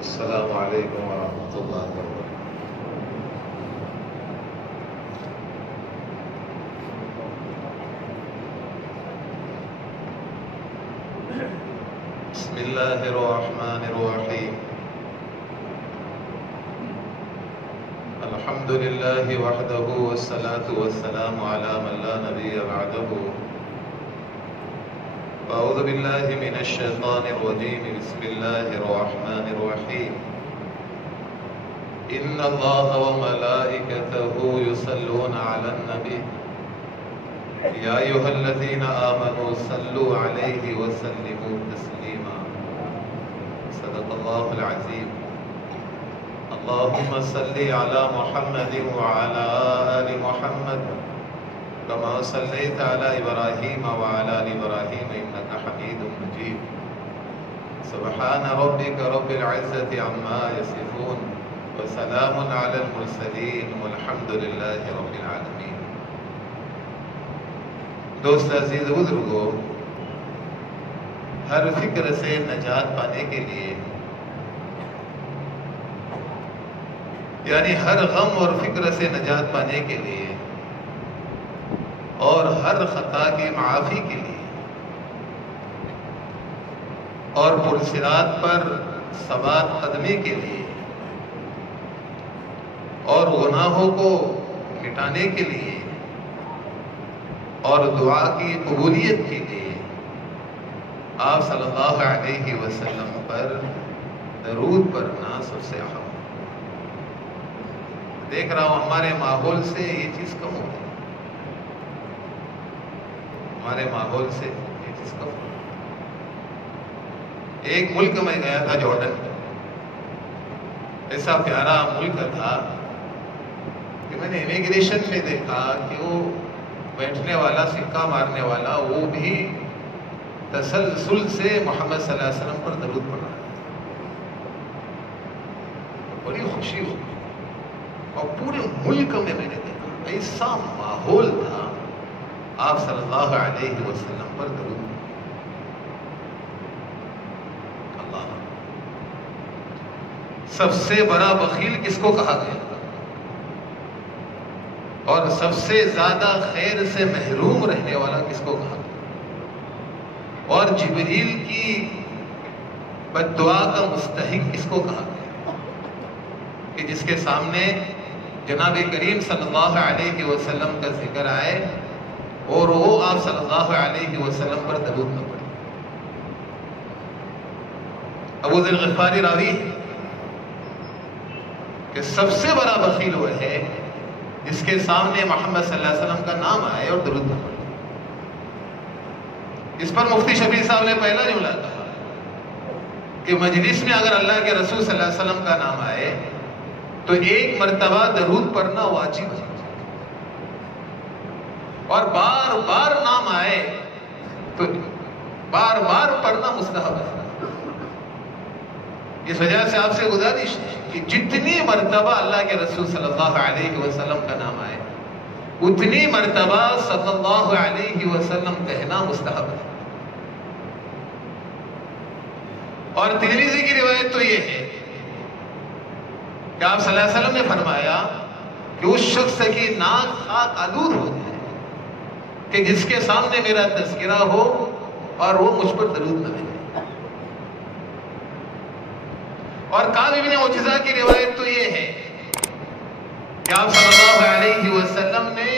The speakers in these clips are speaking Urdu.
السلام علیکم ورحمۃ اللہ وبرکاتہ۔ بسم اللہ الرحمن الرحیم۔ الحمد للہ وحدہ والصلاة والسلام علی من لا نبی بعدہ۔ اعوذ باللہ من الشیطان الرجیم، بسم اللہ الرحمن الرحیم۔ ان اللہ وملائکتہ یصلون علی النبی یا ایھا الذین آمنوا صلوا علیہ وسلموا تسلیما۔ صدق اللہ العظیم۔ اللہم صلی علی محمد وعلی آل محمد كما صليت على إبراهيم وعلى آل إبراهيم إنك حميد مجيد۔ سبحان ربك رب العزة عما يصفون وسلام على المرسلين والحمد لله رب العالمين۔ دوست عزیز بزرگو، ہر فکر سے نجات پانے کے لیے، یعنی ہر غم اور فکر سے نجات پانے کے لیے اور ہر خطا کی معافی کے لیے اور پرصراط پر ثبات قدمی کے لیے اور گناہوں کو مٹانے کے لیے اور دعا کی قبولیت کے لیے آپ صلی اللہ علیہ وسلم پر درود پڑھنا سب سے اہم۔ دیکھ رہا ہوں ہمارے ماحول سے یہ چیز کم ہو گئی، ہمارے ماحول سے یہ چیز کم ہو گئی۔ ایک ملک میں گیا تھا، جارڈن، ایسا پیارا ملک تھا کہ میں نے امیگریشن میں دیکھا کہ وہ بیٹھنے والا، سکہ مارنے والا، وہ بھی تسلسل سے محمد صلی اللہ علیہ وسلم پر درود پڑھ رہا ہے۔ بڑی خوشی ہو گئی، اور پورے ملک میں نے دیکھا ایسا ماحول تھا، آپ صلی اللہ علیہ وسلم پر درود۔ اللہ، سب سے بڑا بخیل کس کو کہا گیا اور سب سے زیادہ خیر سے محروم رہنے والا کس کو کہا گیا اور جبریل کی بد دعا کا مستحق کس کو کہا گیا کہ جس کے سامنے جناب کریم صلی اللہ علیہ وسلم کا ذکر آئے اور وہ آپ صلی اللہ علیہ وسلم پر درود نہ پڑے۔ ابو ذر غفاری راوی ہے کہ سب سے بڑا بخیل وہ ہے جس کے سامنے محمد صلی اللہ علیہ وسلم کا نام آئے اور درود نہ پڑے۔ اس پر مفتی شفیع صاحب نے پہلا جملہ کہا کہ مجلس میں اگر اللہ کے رسول صلی اللہ علیہ وسلم کا نام آئے تو ایک مرتبہ درود پڑھنا واجب ہے، اور بار بار نام آئے تو بار بار پڑھنا مستحب ہے۔ اس وجہ سے آپ سے گزارش ہے کہ جتنی مرتبہ اللہ کے رسول صلی اللہ علیہ وسلم کا نام آئے اتنی مرتبہ صلی اللہ علیہ وسلم کہنا مستحب ہے۔ اور ترمذی کی روایت تو یہ ہے کہ آپ صلی اللہ علیہ وسلم نے فرمایا کہ اس شخص کی ناک خاک آلود ہو جائے کہ جس کے سامنے میرا تذکرہ ہو اور وہ مجھ پر درود نہ بھیجے۔ اور کعب ابن عجزہ کی روایت تو یہ ہے کہ آپ صلی اللہ علیہ وسلم نے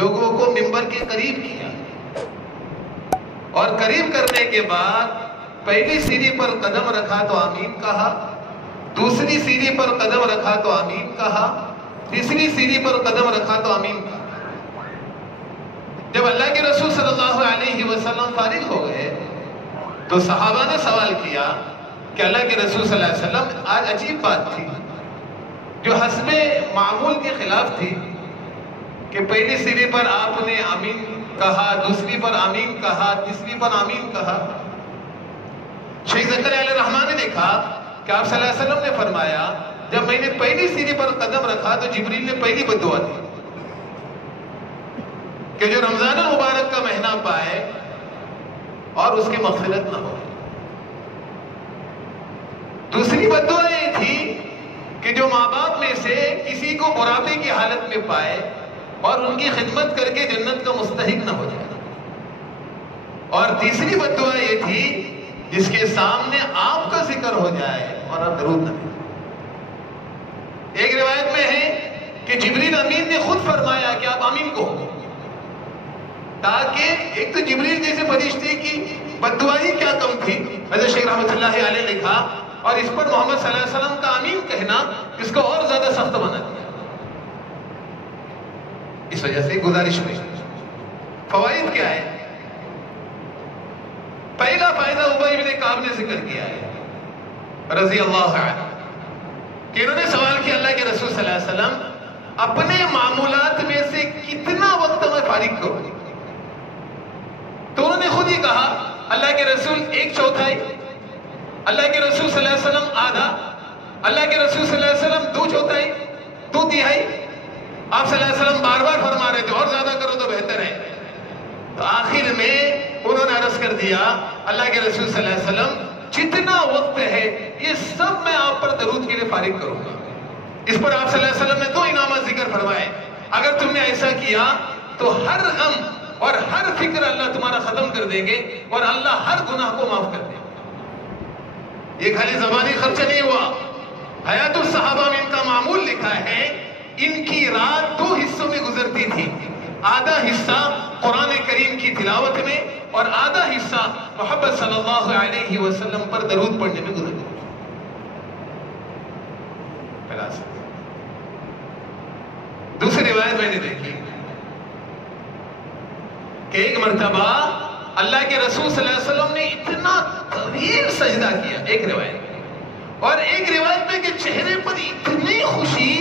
لوگوں کو منبر کے قریب کیا اور قریب کرنے کے بعد پہلی سیڑھی پر قدم رکھا تو آمین کہا، دوسری سیڑھی پر قدم رکھا تو آمین کہا، تیسری سیڑھی پر قدم رکھا تو آمین کہا۔ جب اللہ کے رسول صلی اللہ علیہ وسلم فارغ ہو گئے تو صحابہ نے سوال کیا کہ اللہ کے رسول صلی اللہ علیہ وسلم آج عجیب بات تھی جو حسب معمول کے خلاف تھی کہ پہلی سیڑھی پر آپ نے آمین کہا، دوسری پر آمین کہا، تیسری پر آمین کہا۔ شیخ زکریا علیہ الرحمن نے دیکھا کہ آپ صلی اللہ علیہ وسلم نے فرمایا جب میں نے پہلی سیڑھی پر قدم رکھا تو جبریل نے پہلی بد دعا دی کہ جو رمضان المبارک کا مہینہ پائے اور اس کی مغفرت نہ ہو۔ دوسری بددعا یہ تھی کہ جو ماں باپ میں سے کسی کو بڑھاپے کی حالت میں پائے اور ان کی خدمت کر کے جنت کا مستحق نہ ہو جائے. اور تیسری بددعا یہ تھی جس کے سامنے آپ کا ذکر ہو جائے اور آپ درود نہ بھیجیں. ایک روایت میں ہے کہ جبریل امین نے خود فرمایا کہ آپ آمین کہو، تاکہ ایک تو جبریل جیسے فرشتے کی بددعا ہی کیا کم تھی. حضرت شیخ رحمۃ اللہ علیہ نے لکھا اور اس پر محمد صلی اللہ علیہ وسلم کا آمین کہنا اس کو اور زیادہ سخت بنا دیا. اس وجہ سے گزارش میں فوائد کیا ہے؟ پہلا فائدہ ابی بن کعب نے ذکر کیا ہے رضی اللہ عنہ کہ انہوں نے سوال کیا اللہ کے رسول صلی اللہ علیہ وسلم اپنے معمولات میں سے کتنا وقت میں فارغ کروں؟ تو انہوں نے خود ہی کہا اللہ کے رسول 1/4، اللہ کے رسول صلی اللہ علیہ وسلم آدھا، اللہ کے رسول صلی اللہ علیہ وسلم 2/4، 2/3. آپ صلی اللہ علیہ وسلم بار بار فرما رہے تھے اور زیادہ کرو تو بہتر ہے. تو آخر میں انہوں نے عرض کر دیا اللہ کے رسول صلی اللہ علیہ وسلم جتنا وقت ہے یہ سب میں آپ پر درود کے لیے فارغ کروں گا. اس پر آپ صلی اللہ علیہ وسلم نے 2 انعامات ذکر فرمائے. اگر تم نے ایسا کیا تو ہر غم اور ہر فکر اللہ تمہارا ختم کر دیں گے اور اللہ ہر گناہ کو معاف کر دے گا. یہ خالی زبانی خرچہ نہیں ہوا. حیات الصحابہ میں ان کا معمول لکھا ہے ان کی رات 2 حصوں میں گزرتی تھی. آدھا حصہ قرآن کریم کی تلاوت میں اور آدھا حصہ محمد صلی اللہ علیہ وسلم پر درود پڑھنے میں گزرتی تھی. دوسری روایت میں نے دیکھی کہ ایک مرتبہ اللہ کے رسول صلی اللہ علیہ وسلم نے اتنا طویل سجدہ کیا، ایک روایت، اور ایک روایت میں کہ چہرے پر اتنی خوشی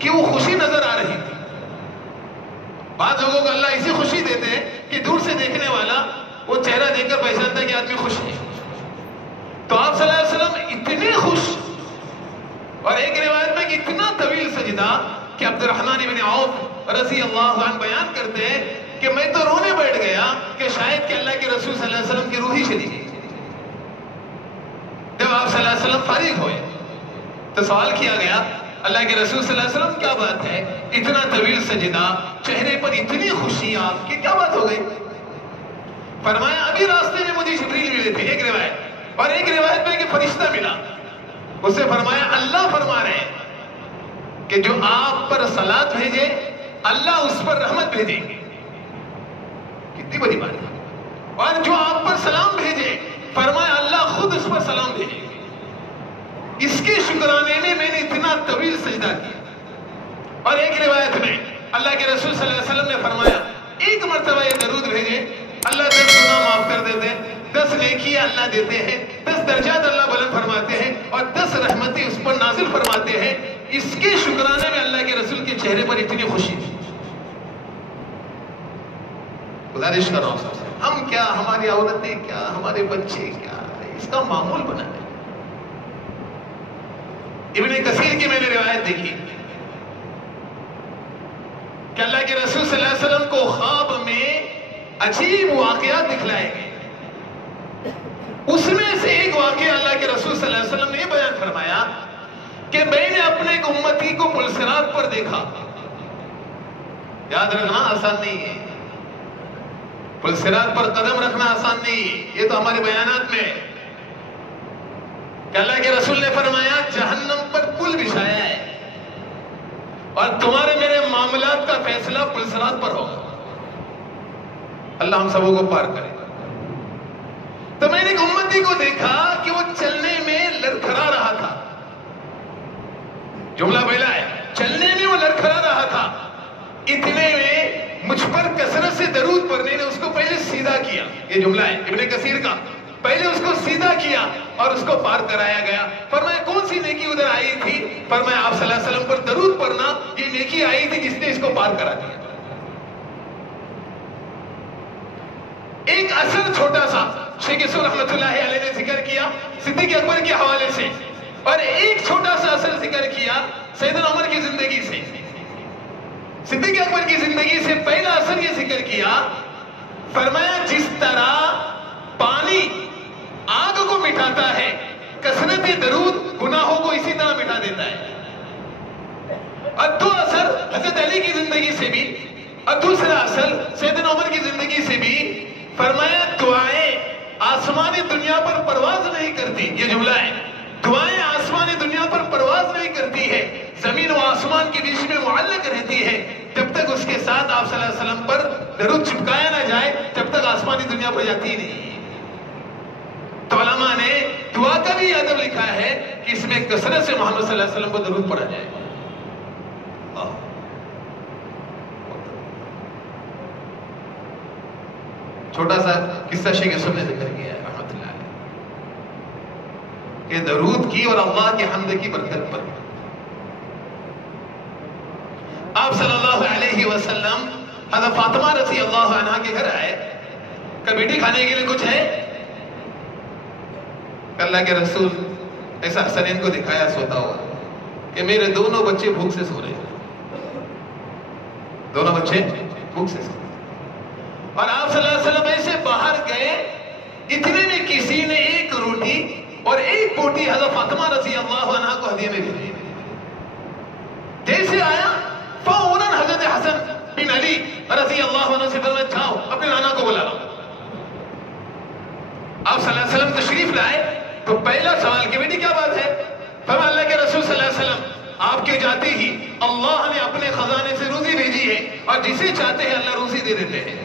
کہ وہ خوشی نظر آ رہی تھی. بعض لوگوں کو اللہ ایسی خوشی دیتے ہیں کہ دور سے دیکھنے والا وہ چہرہ دیکھ کر پہچانتا ہے کہ آدمی خوش ہے. تو آپ صلی اللہ علیہ وسلم اتنے خوش، اور ایک روایت میں کہ اتنا طویل سجدہ کہ عبد الرحمن بن عوف رضی اللہ عنہ بیان کرتے ہیں کہ میں تو رونے بیٹھ گیا کہ شاید کہ اللہ کے رسول صلی اللہ علیہ وسلم کی روح ہی چلی گئی. جب آپ صلی اللہ علیہ وسلم فارغ ہوئے تو سوال کیا گیا اللہ کے رسول صلی اللہ علیہ وسلم کیا بات ہے، اتنا طویل سجدہ، چہرے پر اتنی خوشی، آپ کی کیا بات ہو گئی؟ فرمایا ابھی راستے میں مجھے جبریل ملے تھے، ایک روایت، اور ایک روایت میں کہ فرشتہ ملا. اسے فرمایا اللہ فرما رہے ہیں کہ جو آپ پر صلات بھیجے اللہ اس پر رحمت بھیجیں گے. کتنی بڑی بات ہے. اور جو آپ پر سلام بھیجے فرمایا اللہ خود اس پر سلام بھیجیں گے. اس کے شکرانے میں میں نے اتنا طویل سجدہ کیا. اور ایک روایت میں اللہ کے رسول صلی اللہ علیہ وسلم نے فرمایا ایک مرتبہ یہ درود بھیجے اللہ 10 گناہ معاف کر دیتے ہیں، 10 نیکی اللہ دیتے ہیں، 10 درجات اللہ بلند فرماتے ہیں اور 10 رحمتیں اس پر نازل فرماتے ہیں. اس کے شکرانے میں اللہ کے رسول کے چہرے پر اتنی خوشی تھی. گزارش کر رہا ہوں سب سے، ہم کیا، ہماری عورتیں کیا، ہمارے بچے کیا، اس کا معمول بنا ہے. ابن کثیر کی میں نے روایت دیکھی کہ اللہ کے رسول صلی اللہ علیہ وسلم کو خواب میں عجیب واقعات دکھلائے گئے. اس میں سے ایک واقعہ اللہ کے رسول صلی اللہ علیہ وسلم نے یہ بیان فرمایا کہ میں نے اپنے ایک امتی کو پلسرات پر دیکھا. یاد رکھنا آسان نہیں ہے، پلسرات پر قدم رکھنا آسان نہیں ہے، یہ تو ہمارے بیانات میں کہ اللہ کے رسول نے فرمایا جہنم پر پل بچھایا ہے اور تمہارے میرے معاملات کا فیصلہ پلسرات پر ہوگا. اللہ ہم سبوں کو پار کرے. تو میں نے ایک امتی کو دیکھا کہ وہ چلنے میں لڑکھڑا رہا تھا. جملہ پہلا ہے، چلنے میں وہ لڑکھڑا رہا تھا. اتنے میں مجھ پر کثرت سے درود پڑھنے نے اس کو پہلے سیدھا کیا. یہ جملہ ہے ابن کثیر کا. پہلے اس کو سیدھا کیا اور اس کو پار کرایا گیا. فرمایا کون سی نیکی ادھر آئی تھی؟ فرمایا آپ صلی اللہ علیہ وسلم پر درود پڑھنا یہ نیکی آئی تھی جس نے اس کو پار کرا دیا. ایک اثر چھوٹا سا شیخ یسوع رحمۃ اللہ علیہ نے ذکر کیا صدیق اکبر کے حوالے سے، اور ایک چھوٹا سا اثر ذکر کیا سیدنا عمر کی زندگی سے. صدیق اکبر کی زندگی سے پہلا اثر یہ ذکر کیا، فرمایا جس طرح پانی آگ کو مٹاتا ہے کثرت درود گناہوں زندگی سے بھی اور دوسرا اصل سیدنا عمر کی زندگی سے بھی، فرمایا دعائیں آسمانی دنیا پر پرواز نہیں کرتی. یہ جملہ ہے، دعائیں آسمانی دنیا پر پرواز نہیں کرتی ہے، زمین و آسمان کے بیچ میں معلق رہتی ہے جب تک اس کے ساتھ آپ صلی اللہ علیہ وسلم پر درود چپکایا نہ جائے، جب تک آسمانی دنیا پر جاتی ہی نہیں. تو علماء نے دعا کا بھی ادب لکھا ہے کہ اس میں کثرت سے محمد صلی اللہ علیہ وسلم کو درود پڑھا جائے. چھوٹا سا قصہ شیخ یوسف نے ذکر کیا ہے رحمۃ اللہ علیہ کہ درود کی اور اللہ کے حمد کی برکت پر آپ صلی اللہ علیہ وسلم حضرت فاطمہ رضی اللہ عنہ کے گھر آئے کہ بیٹی کھانے کے لیے کچھ ہے؟ اللہ کے رسول ایسا حسنین کو دکھایا سوتا ہوا کہ میرے دونوں بچے بھوک سے سو رہے ہیں، دونوں بچے بھوک سے سو رہے ہیں. اور آپ صلی اللہ علیہ وسلم ایسے باہر گئے، اتنے میں کسی نے ایک روٹی اور ایک بوٹی حضرت فاطمہ رضی اللہ عنہ کو ہدیے میں بھیجی. جیسے آیا فوراً حضرت حسن بن علی رضی اللہ عنہ سے فرمایا جاؤ اپنے نانا کو بلا لاؤ. آپ صلی اللہ علیہ وسلم تشریف لائے تو پہلا سوال کہ بیٹی کیا بات ہے؟ فرمایا اللہ کے رسول صلی اللہ علیہ وسلم آپ کے جاتے ہی اللہ نے اپنے خزانے سے روزی بھیجی ہے اور جسے چاہتے ہیں اللہ روزی دے دیتے ہیں.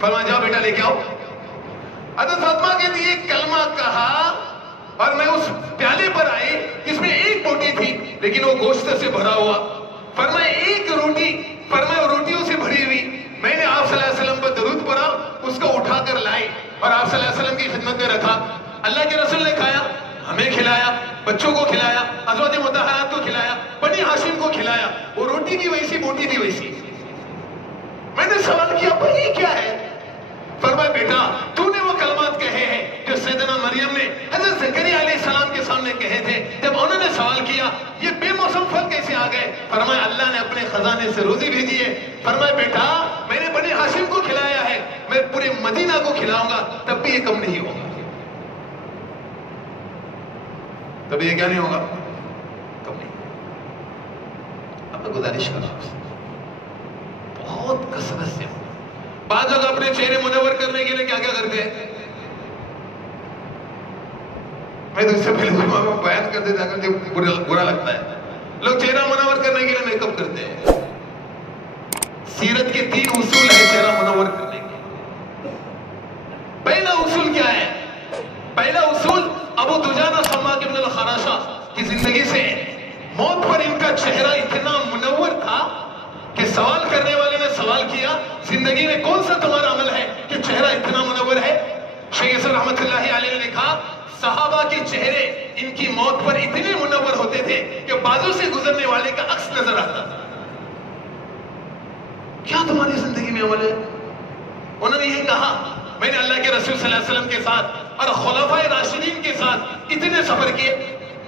فرمایا جاؤ بیٹا لے کے آؤ. حضرت فاطمہ کے لیے کلمہ کہا اور میں اس پیالے پر آئی جس میں ایک بوٹی تھی لیکن وہ گوشت سے بھرا ہوا. فرمایا ایک روٹی، فرمایا روٹیوں سے بھری ہوئی. میں نے آپ صلی اللہ علیہ وسلم پر درود پڑھا، اس کو اٹھا کر لائی اور آپ صلی اللہ علیہ وسلم کی خدمت میں رکھا. اللہ کے رسول نے کھایا، ہمیں کھلایا، بچوں کو کھلایا، ازواج مطہرات کو کھلایا، بنی ہاشم کو کھلایا. وہ روٹی بھی ویسی، بوٹی بھی ویسی. میں نے سوال کیا بھائی یہ کیا ہے؟ فرمایا بیٹا تو نے وہ کلمات کہے ہیں جو سیدنا مریم نے حضرت زکریا علیہ السلام کے سامنے کہے تھے جب انہوں نے سوال کیا یہ بے موسم پھل کیسے آ گئے؟ فرمایا اللہ نے اپنے خزانے سے روزی بھیجی ہے. فرمایا بیٹا میں نے بنی ہاشم کو کھلایا ہے، میں پورے مدینہ کو کھلاؤں گا تب بھی یہ کم نہیں ہوگا. تب یہ کیا نہیں ہوگا؟ کم نہیں. اب میں گزارش کر رہا ہوں بہت کثرت سے. بعض لوگ اپنے چہرے منور کرنے کے لیے کیا کیا کرتے ہیں؟ میں تو اس سے پہلے بیان کرتے تھا کہ برا لگتا ہے. لوگ چہرہ منور کرنے کے لیے میک اپ کرتے ہیں. سیرت کے 3 اصول ہیں چہرہ منور کرنے کے. پہلا اصول کیا ہے؟ پہلا اصول ابو دجانہ سماک ابن الخراشہ کی زندگی سے موت پر ان کا چہرہ اتنا منور تھا کہ سوال کرنے والے نے سوال کیا زندگی میں کون سا تمہارا عمل ہے کہ چہرہ اتنا منور ہے؟ شیخ یوسف رحمۃ اللہ علیہ نے لکھا صحابہ کے چہرے ان کی موت پر اتنے منور ہوتے تھے کہ بازو سے گزرنے والے کا عکس نظر آتا تھا. کیا تمہاری زندگی میں عمل ہے؟ انہوں نے یہ کہا میں نے اللہ کے رسول صلی اللہ علیہ وسلم کے ساتھ اور خلفائے راشدین کے ساتھ اتنے سفر کیے،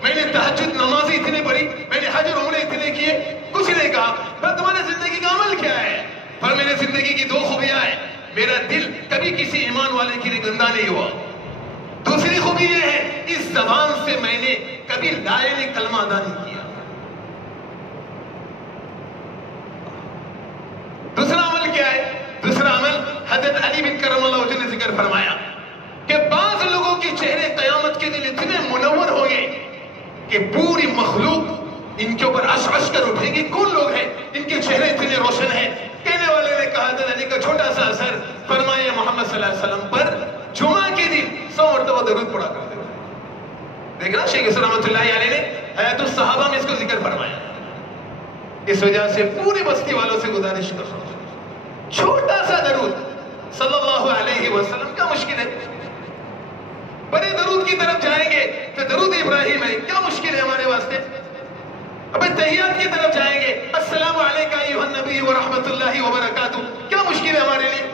میں نے تہجد نمازیں اتنے پڑھی، میں نے حج اور عمرے اتنے کیے، کچھ نہیں کہا. پر تمہاری زندگی کا عمل کیا ہے؟ پر میری زندگی کی 2 خوبیاں ہیں. میرا دل کبھی کسی ایمان والے کے لیے گندا نہیں ہوا. دوسری خوبی یہ ہے اس زبان سے میں نے کبھی لا الہ الا اللہ کلمہ ادا نہیں کیا. دوسرا عمل کیا ہے؟ دوسرا عمل حضرت علی بن کرم اللہ وجہ نے ذکر فرمایا کہ بعض لوگوں کے چہرے قیامت کے دن اتنے منور ہوں گے کہ پوری مخلوق ان کے اوپر عش عش کر اٹھیں گے. کون لوگ ہیں ان کے چہرے اتنے روشن ہیں؟ کہنے والے نے کہا حضرت علی کا چھوٹا سا اثر. فرمایا محمد صلی اللہ علیہ وسلم پر جمعہ کے دن 100 مرتبہ درود پڑھا کرتے تھے. دیکھنا شیخ یوسف رحمۃ اللہ علیہ نے حیات الصحابہ میں اس کو ذکر فرمایا. اس وجہ سے پوری بستی والوں سے گزارش کر رہا ہوں چھوٹا سا درود صلی اللہ علیہ وسلم کیا مشکل ہے؟ بڑے درود کی طرف جائیں گے تو درود ابراہیم ہے، کیا مشکل ہے ہمارے واسطے؟ اب تحیات کی طرف جائیں گے السلام علیکہ ایھا النبی ورحمۃ اللہ وبرکاتہ، کیا مشکل ہے ہمارے لیے؟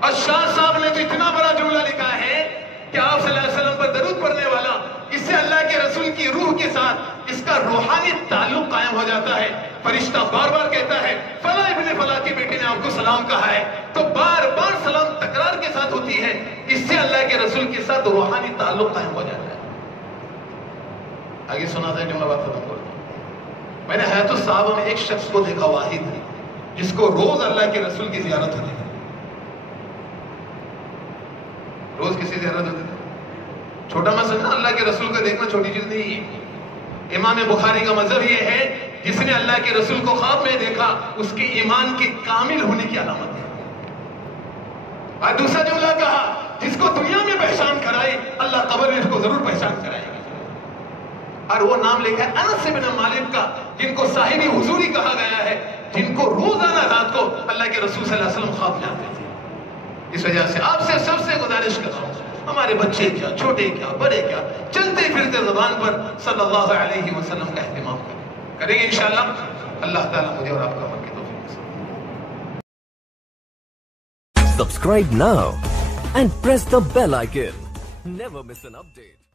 اور شاہ صاحب نے تو اتنا بڑا جملہ لکھا ہے کہ آپ صلی اللہ علیہ وسلم پر درود پڑھنے والا اس سے اللہ کے رسول کی روح کے ساتھ اس کا روحانی تعلق قائم ہو جاتا ہے. فرشتہ بار بار کہتا ہے فلاں ابن فلاں کے بیٹے نے آپ کو سلام کہا ہے، تو بار بار سلام تکرار کے ساتھ ہوتی ہے. اس سے اللہ کے رسول کے ساتھ روحانی تعلق قائم ہو جاتا ہے. آگے سنا تھا جملہ بات ختم کرتا ہوں. میں نے حیات الصحابہ میں ایک شخص کو دیکھا، واحد جس کو روز اللہ کے رسول کی زیارت ہوتی ہے. روز کسی زیارت ہوتی ہے؟ چھوٹا مسئلہ، اللہ کے رسول کو دیکھنا چھوٹی چیز نہیں ہے. امام بخاری کا مذہب یہ ہے جس نے اللہ کے رسول کو خواب میں دیکھا اس کے ایمان کے کامل ہونے کی علامت ہے. اور دوسرا جملہ کہا جس کو دنیا میں پہچان کرائے اللہ قبر میں اس کو ضرور پہچان کرائے گا. اور وہ نام لکھا ہے انس بن مالک کا، جن کو صاحب حضوری کہا گیا ہے، جن کو روزانہ رات کو اللہ کے رسول صلی اللہ علیہ وسلم خواب میں آتے تھے. اس وجہ سے آپ سے سب سے گزارش کر رہا ہوں، ہمارے بچے کیا، چھوٹے کیا، بڑے کیا، چلتے پھرتے زبان پر صلی اللہ علیہ وسلم کا اہتمام کریں گے انشاءاللہ. اللہ تعالیٰ مجھے اور آپ کا عمل کی توفیق دے. Subscribe now and press the bell icon. Never miss an update.